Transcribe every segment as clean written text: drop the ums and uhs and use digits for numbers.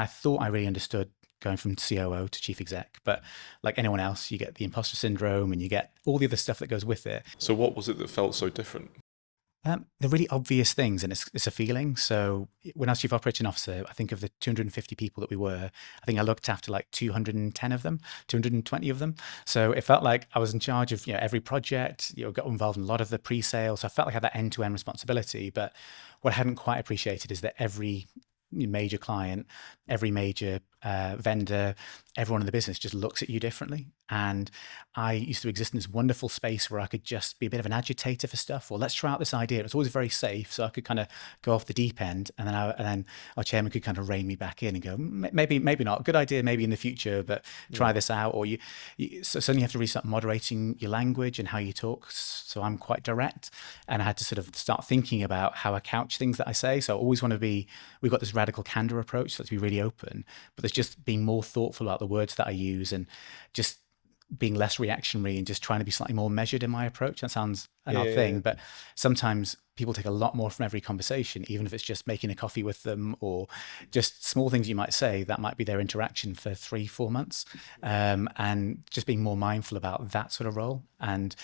And I thought I really understood going from COO to chief exec, but like anyone else, you get the imposter syndrome and you get all the other stuff that goes with it. So what was it that felt so different? They're really obvious things, and it's a feeling. So when I was chief operating officer, I think of the 250 people that we were, I think I looked after like 210 of them, 220 of them. So it felt like I was in charge of every project. Got involved in a lot of the pre-sales. So I felt like I had that end-to-end responsibility. But what I hadn't quite appreciated is that every major client, every major vendor, everyone in the business just looks at you differently. And I used to exist in this wonderful space where I could just be a bit of an agitator for stuff, or let's try out this idea. It was always very safe, so I could kind of go off the deep end, and then our chairman could kind of rein me back in and go, maybe not, good idea, maybe in the future, but try this out. Or so suddenly you have to restart moderating your language and how you talk. So I'm quite direct, and I had to sort of start thinking about how I couch things that I say. So I always want to be. We've got this radical candor approach, so let's be really open, but there's just being more thoughtful about the words that I use and just being less reactionary and just trying to be slightly more measured in my approach. That sounds an Yeah, odd yeah, yeah. thing, but sometimes people take a lot more from every conversation, even if it's just making a coffee with them or just small things you might say that might be their interaction for 3-4 months. And just being more mindful about that sort of role and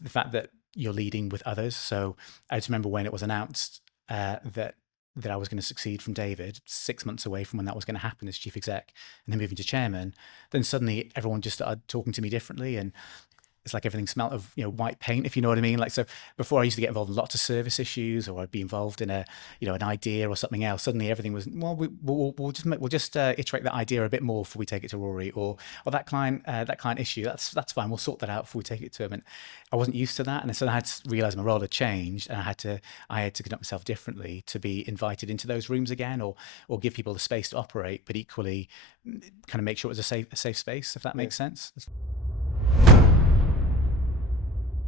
the fact that you're leading with others. So I just remember when it was announced that I was going to succeed from David, 6 months away from when that was going to happen as chief exec, and then moving to chairman, then suddenly everyone just started talking to me differently, and it's like everything smelt of white paint, if you know what I mean. Like, so before I used to get involved in lots of service issues, or I'd be involved in an idea or something else. Suddenly everything was, well, we'll just iterate that idea a bit more before we take it to Rory, or that client issue, that's fine, we'll sort that out before we take it to him. And I wasn't used to that, and so I had to realize my role had changed, and I had to conduct myself differently to be invited into those rooms again, or give people the space to operate, but equally kind of make sure it was a safe space, if that Yeah. makes sense.